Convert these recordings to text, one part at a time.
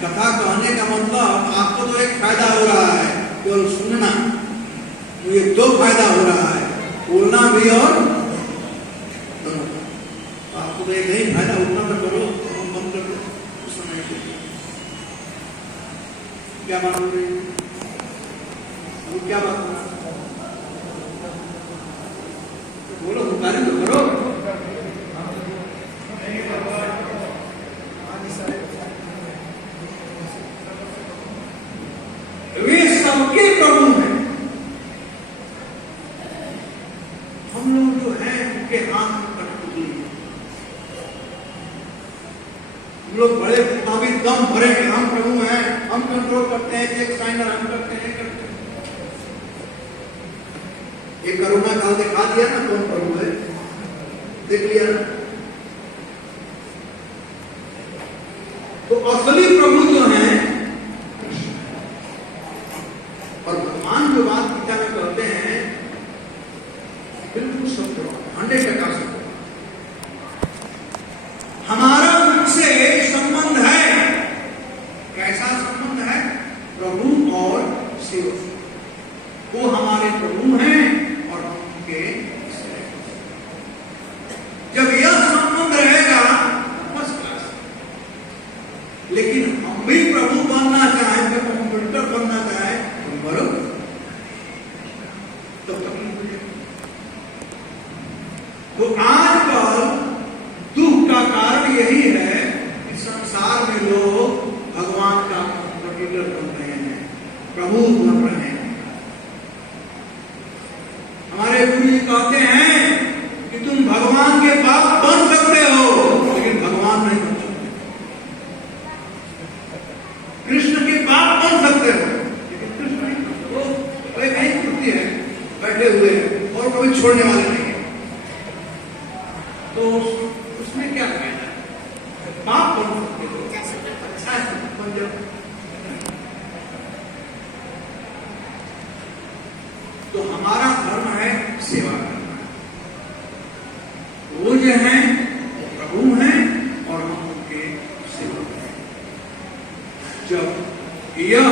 कथा कहने का मतलब आपको तो एक फायदा हो रहा है केवल सुनना, ये दो फायदा हो रहा है, बोलना भी और आपको तो एक नहीं फायदा, उतना तो करो, हम बंद कर दो समय के लिए। क्या बात हो रही है? वो क्या बात हो रहा है? बोलो, कार्य तो करो। वे सबके प्रभु हैं। हम लोग जो हैं उनके हाथ में कठपुतली है। हम लोग बड़े अभी दम भरे हैं, हम प्रभु हैं, हम कंट्रोल करते हैं, चेक साइनर हम करते हैं। ये करुणा काल दिखा दिया ना कौन प्रभु है, देख लिया ना। तो असली प्रभु जो है, और भगवान जो बात गीता में कहते हैं बिल्कुल सत्य, 100% सत्य। हमारा उनसे संबंध है। कैसा संबंध है? प्रभु और सेवक। वो हमारे प्रभु हैं और हम उनके सेवक। जब यह संबंध रहेगा फर्स्ट क्लास। लेकिन हम भी प्रभु बनना चाहें, जब हम मिलकर बनना चाहें तो बड़ो तो तकलीफ हो जाएगी। तो आजकल दुख का कारण यही है कि संसार में लोग भगवान का कम्पिटिटर बन रहे हैं, प्रभु बन रहे हैं। हमारे गुरु जी कहते हैं कि तुम भगवान के बाप बन सकते हो, लेकिन भगवान नहीं बन सकते। कृष्ण के बाप बन सकते हो, लेकिन कृष्ण नहीं बन सकते। वो एक ही मूर्ति है, बैठे हुए हैं और कभी छोड़ने वाले नहीं है। तो उसमें क्या कहना है? बाप बन सकते हो, अच्छा है बन जाओ। तो हमारा धर्म है सेवा करना। वो जो है प्रभु हैं और हम उनके सेवक हैं। जब यह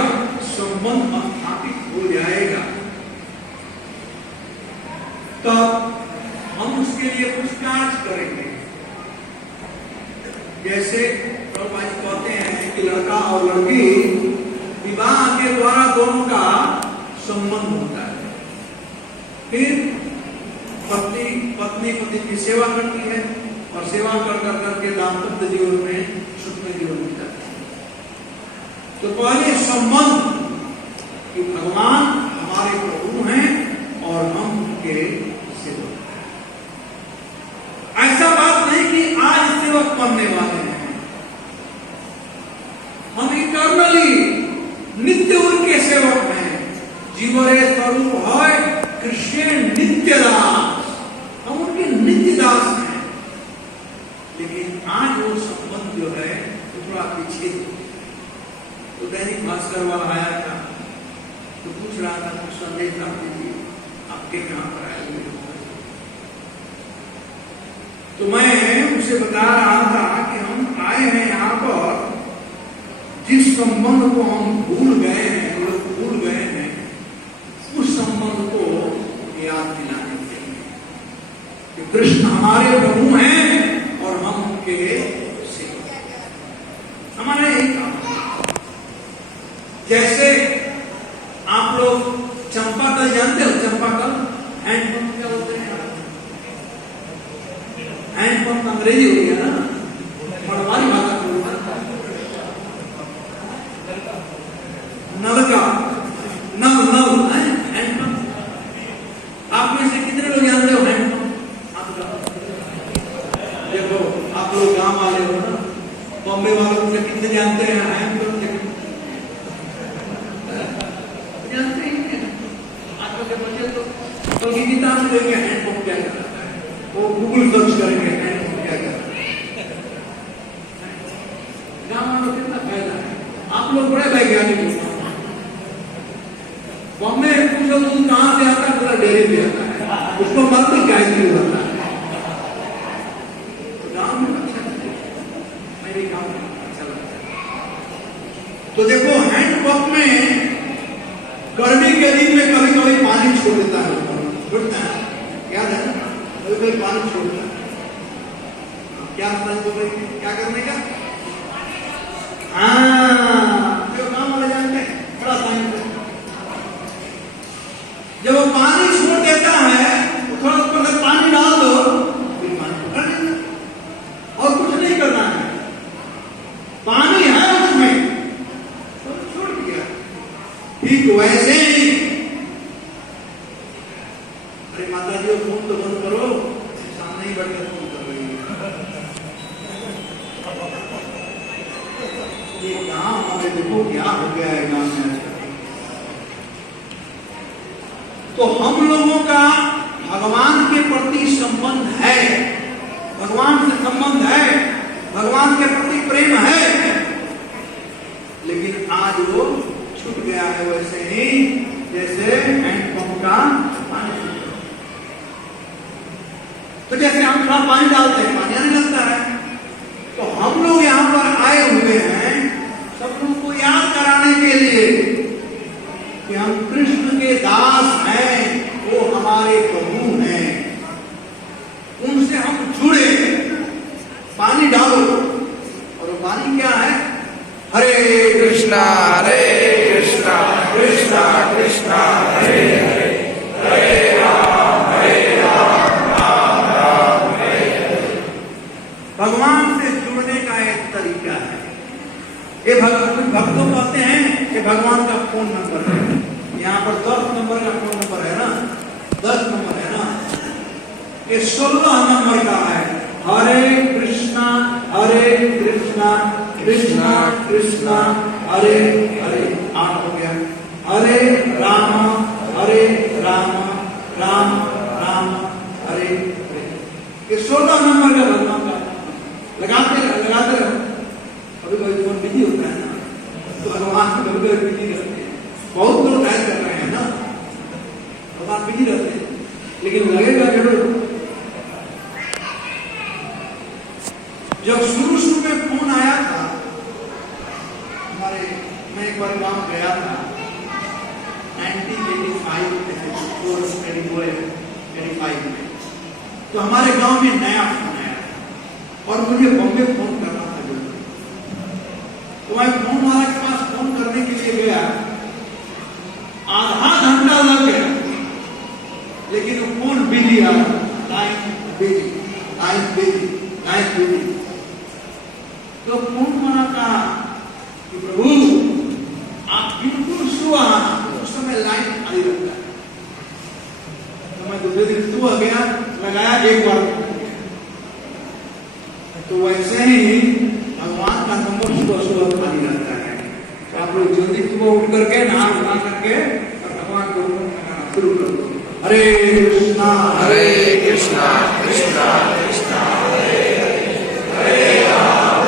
संबंध स्थापित हो जाएगा तब हम उसके लिए कुछ कार्य करेंगे। जैसे प्रभुपाद कहते हैं कि लड़का और लड़की विवाह के द्वारा दोनों का संबंध होता है। फिर पत्नी पति की सेवा करती है और सेवा कर कर करके दाम्पत्य जीवन में सुख जीवन बीता है। तो पहले संबंध कि भगवान हमारे प्रभु हैं और हम उनके सेवक। ऐसा बात नहीं कि आज सेवक बनने वाले हैं, हम इटर्नली नित्य उनके सेवक हैं। जीवरे स्वरूप है कृष्ण नित्य दास, हम उनके नित्य दास हैं। लेकिन आज वो संबंध जो है वो थोड़ा पीछे। तो दैनिक भास्कर वाला आया था तो पूछ रहा था, कुछ संदेश प्राप्ति थी, आपके कहां पर आए हुए? तो मैं उसे बता रहा था कि हम आए हैं यहाँ पर जिस संबंध को हम भूल गए हैं, लोग भूल गए हैं, उस संबंध को याद दिलाने के लिए कि कृष्ण हमारे प्रभु हैं और हम उनके सेवक। हमारा यही काम। जैसे आप लोग चंपाकल जानते हो? चंपाकल हैंडपंप क्या होते हैं? हैंडपंप अंग्रेजी हो गया ना, और हमारी भाषा नल का नल हैंडपंप। आप में से कितने लोग जानते हो हैंडपंप? देखो आप लोग गांव वाले हो ना, बॉम्बे वालों से कितने जानते हैं हैंडपंप? जानते ही नहीं। आजकल के बच्चे तो किताब में देखेंगे हैंडपंप क्या करता है, वो गूगल सर्च करेंगे हैंडपंप क्या करता है। गांव वालों को कितना फायदा है। आप लोग बड़े वैज्ञानिक हो। बॉम्बे पूछो दूध कहां से आता है? पूरा डेयरी से आता है, उसको मत तो क्या ही होता है। तो गांव में अच्छा लगता है, मेरे गांव में अच्छा लगता है। पानी छोड़ना है। क्या साइंस बोल रही है? क्या करने का? हाँ, जो काम वाले जानते हैं, बड़ा साइंस है। जब वो पानी छोड़ देता है तो थोड़ा ऊपर पानी डाल दो, फिर पानी पकड़ लेना और कुछ नहीं करना है। पानी है उसमें तो छोड़ दिया। ठीक वैसे ही, अरे माता जी फोन तो बंद करो, सामने ही बैठकर फोन कर रही है। ये गांव हमें देखो क्या हो गया है गांव में। तो हम लोगों का भगवान के प्रति संबंध है, भगवान से संबंध है, भगवान के प्रति प्रेम है, लेकिन आज वो छूट गया है। वैसे ही जैसे हैंडपंप का पानी, तो जैसे हम थोड़ा पानी डालते हैं, पानी आने लगता है। तो हम लोग यहाँ पर आए हुए हैं सब लोगों को याद कराने के लिए कि हम कृष्ण के दास हैं, वो हमारे प्रभु हैं, उनसे हम जुड़े। पानी डालो, और वो पानी क्या है? हरे कृष्णा कृष्णा कृष्णा हरे हरे, हरे राम राम राम हरे हरे। भगवान से जुड़ने का एक तरीका है। ये भक्तों कहते हैं कि भगवान का फोन नंबर है, यहाँ पर 10 नंबर का फोन नंबर है ना, 10 नंबर है ना, ये 16 नंबर का है। हरे कृष्णा कृष्णा कृष्णा हरे हरे, 8 हो गया। हरे राम राम राम हरे हरे, ये 16 नंबर का भगवान का लगाते रहो। कभी कभी फोन बिजी होता है ना, तो भगवान कभी कभी बिजी रहते हैं। बहुत लोग डायल कर रहे हैं ना, भगवान बिजी रहते हैं, लेकिन लगेगा जरूर। जब शुरू में फोन आया था हमारे, मैं एक बार गांव गया था 1985 में, तो हमारे गांव में नया फोन आया और मुझे बॉम्बे फोन करना था जरूर। तो मैं फोन वाले के पास फोन करने के लिए गया, आधा घंटा लग गया, लेकिन वो फोन बिजी आ रहा, लाइन बिजी। तो फोन वाला कहा कि प्रभु आप बिल्कुल सुबह, उस समय लाइन खाली रहता है। तो मैं दूसरे दिन सुबह गया, लगाया, एक बार। तो वैसे ही भगवान का नंबर सुबह खाली रहता है। तो आप लोग जल्दी सुबह उठ करके नहा करके और भगवान को लगाना शुरू कर दो। हरे कृष्णा कृष्णा कृष्णा हरे हरे राम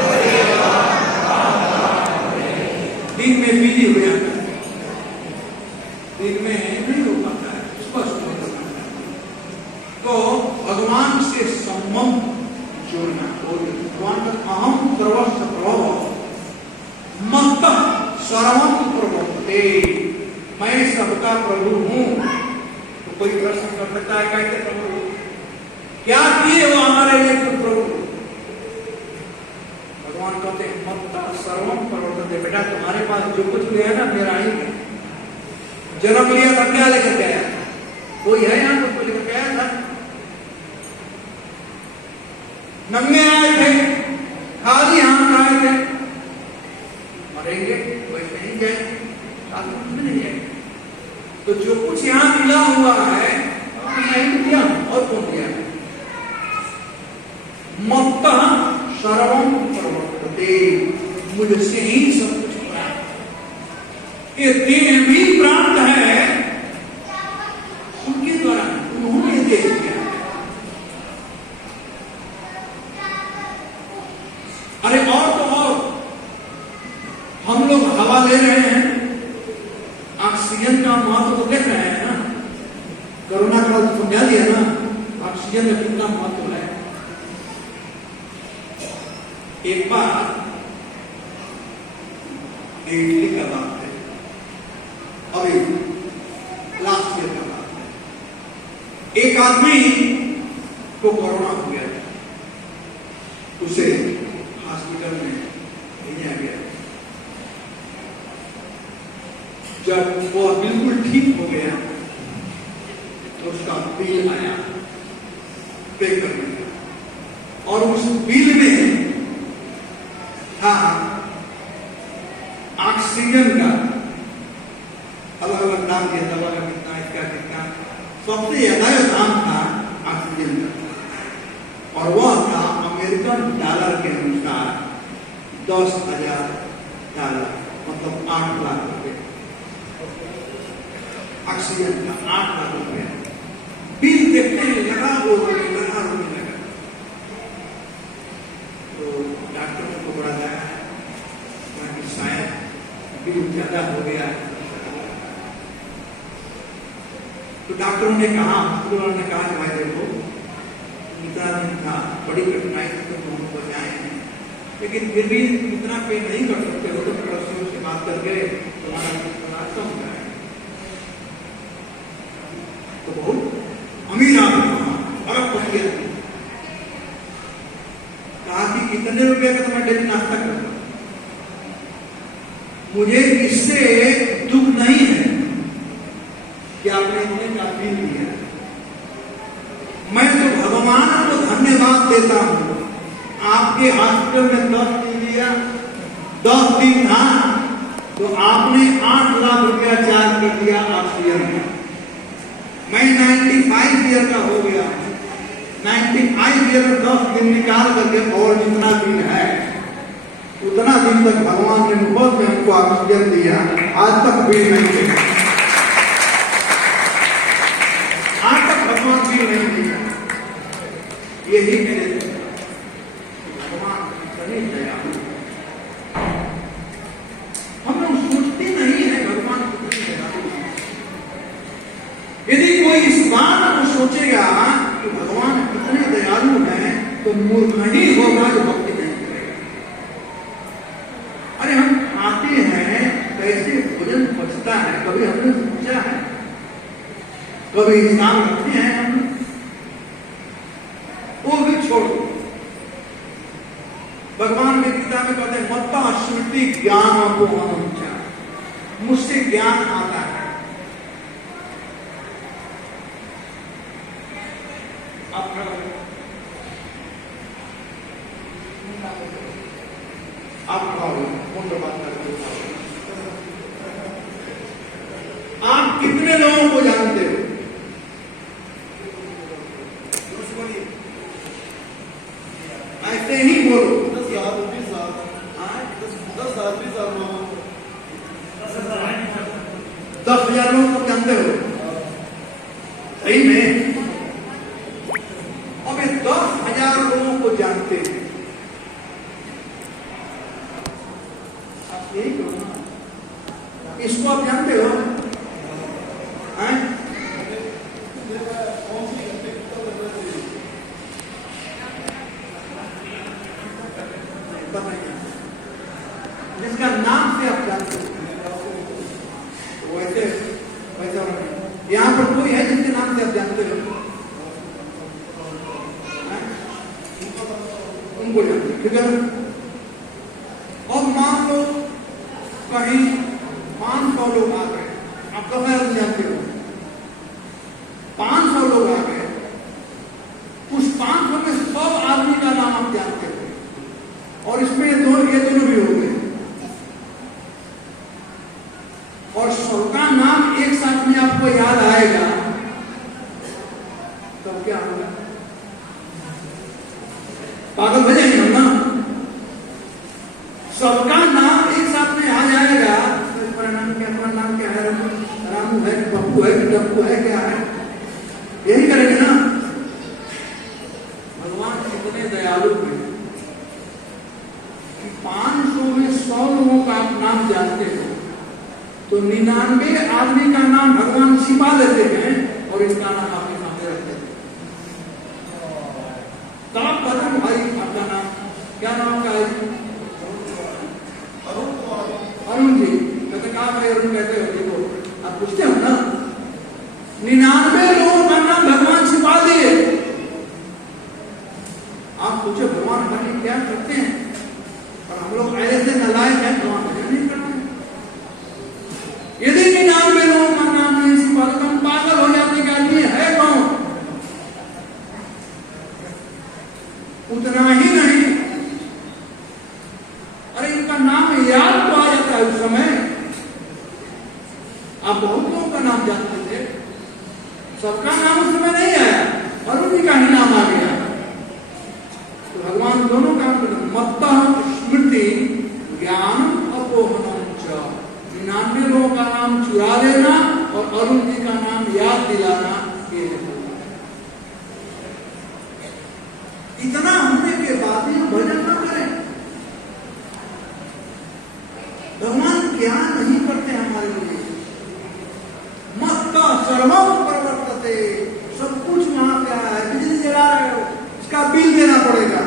दिन में बिजी हो जाता है, दिन में नहीं हो पाता है, स्पष्ट हो जाता है। तो भगवान से संबंध जोड़ना, भगवान का अहम सर्वस्व प्रभव मत सर्वम प्रभुते, मैं सबका प्रभु हूं। तो कोई प्रश्न कर सकता है कैसे प्रभु, क्या किए वो हमारे लिए प्रभु? भगवान कहते हैं मत्ता सर्वम प्रवर्तते, बेटा तुम्हारे पास जो कुछ भी है ना मेरा ही है। जन्म लिया था क्या लेकर के आया? कोई है यहाँ तो कोई लेकर के आया था? नंगे आए थे, खाली हाथ आए थे, मरेंगे वैसे नहीं जाएंगे, साथ में नहीं जाएंगे। तो जो कुछ यहाँ मिला हुआ है नहीं दिया, और कौन दिया है? मत्ता सर्वम प्रवर्तते, मुझसे ही सब कुछ प्राप्त। ये देह भी प्राप्त है उनके द्वारा, उन्होंने दे दिया। अरे और तो और, हम लोग हवा ले रहे हैं, ऑक्सीजन का महत्व तो देख रहे हैं ना, कोरोना काल तो समझा दिया ना, ऑक्सीजन का कितना महत्व है। एक बार इटली का बात है, अभी लास्ट ईयर का बात है। एक आदमी को कोरोना हो गया, उसे हॉस्पिटल में भेजा गया। जब वो बिल्कुल ठीक हो गया तो उसका बिल आया पे करने का, और उस बिल में था ऑक्सीजन का अलग अलग दाम दिया, दवा का कितना, इसका कितना, सबसे ज्यादा दाम था ऑक्सीजन का, और वह था अमेरिकन डॉलर के अनुसार $10,000, मतलब 8 लाख रुपए। ऑक्सीजन का 8 लाख रुपए बिल देखते ही लगा रोने लगा। तो डॉक्टर को बड़ा लगा कि शायद बिल ज्यादा हो गया। तो डॉक्टरों ने कहा, हॉस्पिटल ने कहा कि भाई देखो इतना दिन था, बड़ी कठिनाई से तो हम बचाए हैं, लेकिन फिर भी इतना पे नहीं कर सकते हो तो पड़ोसियों से बात करके तुम्हारा रास्ता हो जाए। तो बहुत अमीर आदमी अरबपति आदमी कहा कि कितने रुपए का तो मैं डेली नाश्ता करता, मुझे इससे दुख नहीं है कि आपने इतने का बिल दिया, मैं तो भगवान को धन्यवाद देता हूं। आपके हॉस्पिटल में 10 दिन दिया, 10 दिन था तो आपने 8 लाख रुपया चार्ज कर दिया ऑक्सीजन का। मैं 95 ईयर का हो गया, 95 ईयर में 10 दिन निकाल करके और जितना दिन है उतना दिन तक भगवान ने मुफ्त में हमको ऑक्सीजन दिया, आज तक बिल नहीं दिया, आज तक भगवान बिल नहीं दिया। यही मेरे भगवान इतनी दया, हम लोग सोचते नहीं है भगवान कितनी दयालु। यदि कोई इस बात को सोचेगा कि भगवान कितने दयालु हैं तो मूर्ख ही होगा जो भक्ति नहीं करेगा। अरे हम खाते हैं, कैसे भोजन पचता है, कभी हमने सोचा है? कभी हिसाब रखते हैं हम? वो भी छोड़ो। भगवान की गीता में कहते हैं मत्ता श्रुति ज्ञान को अनुचा, मुझसे ज्ञान आता है। आप कितने लोगों को जानते हो? ऐसे ही बोलो। 10,000 लोगों को जानते हो? सही में? अब 10,000 लोगों को जानते हैं, आप यही करो ना। इसको आप जानते हो? जिसका नाम से आप जानते हो वैसे वैसा यहाँ पर कोई है जिसके नाम से आप जानते हो? उनको जानते हो, ठीक है। और मान लो कहीं 500 लोग आ गए, आप कब जानते हो? 500 लोग आ गए, उस 500 में 100 आदमी का नाम आप जानते हो, और इसमें ये दोनों भी हो गए, और सबका नाम एक साथ में आपको याद आएगा, तब क्या होगा? पागल हो जाएंगे हम ना। सबका नाम एक साथ में आ जाएगा, तो इसका नाम क्या, अपना नाम क्या है? रामू है, पप्पू है, डप्पू है, क्या है? यही करेंगे ना। भगवान कितने दयालु हैं कि 500 में 100 लोगों का आप नाम जानते हो, तो 99 आदमी का नाम भगवान छिपा लेते हैं और इसका नाम आपके सामने रखते हैं। तो आप बता भाई आपका नाम क्या, नाम का है? अरुण जी। कहते कहा भाई अरुण कहते हो? देखो आप पूछते हो ना, 99 लोगों का नाम भगवान छिपा दिए शादी में भजन न करें। भगवान क्या नहीं करते हमारे लिए। मत्ता सर्वम प्रवर्तते, सब कुछ वहां क्या है। बिजली जला रहे हो, इसका बिल देना पड़ेगा।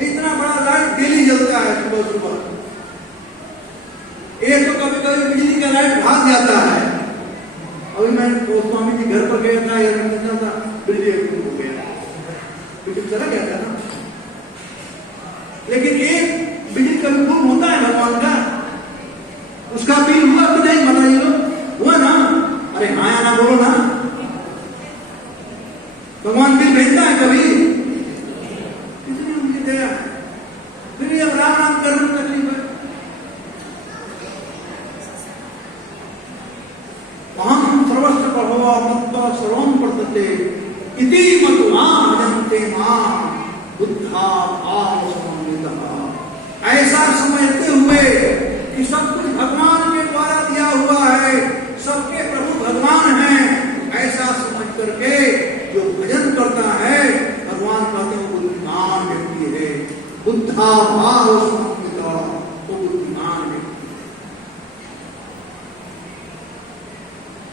इतना बड़ा लाइट डेली जलता है सुबह सुबह। एक तो कभी कभी बिजली का लाइट भाग जाता है। अभी मैं स्वामी जी घर पर गया था, बिजली हो गया, बिजली चला गया था ना। लेकिन एक बिजली का गुण होता है भगवान का, उसका बिल हुआ कि नहीं बताइए लोग? हुआ ना? अरे हाँ या ना बोलो ना। भगवान बिल भेजता है कभी? कितनी उनकी दया। फिर अब राम नाम करने में तकलीफ है। हम सर्वस्व प्रभवा मत्वा सर्वम वर्तते इति मत्वाम भजन्ते मां बुद्धा भाव समन्वितः। ऐसा समझते हुए कि सब कुछ भगवान के द्वारा दिया हुआ है, सबके प्रभु भगवान हैं, ऐसा समझ करके जो भजन करता है, भगवान कहते हैं वो बुद्धिमान व्यक्ति है। बुद्धा भाव समन्वितः, वो बुद्धिमान व्यक्ति।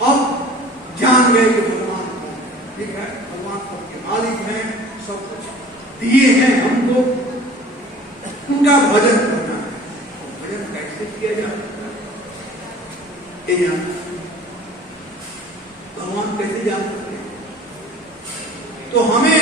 अब जान गए कि भगवान को, ठीक है, भगवान सबके मालिक हैं, सब कुछ दिए हैं हमको, उनका भजन करना है। भजन कैसे किया जा सकता है? भगवान कैसे जान सकते हैं? तो हमें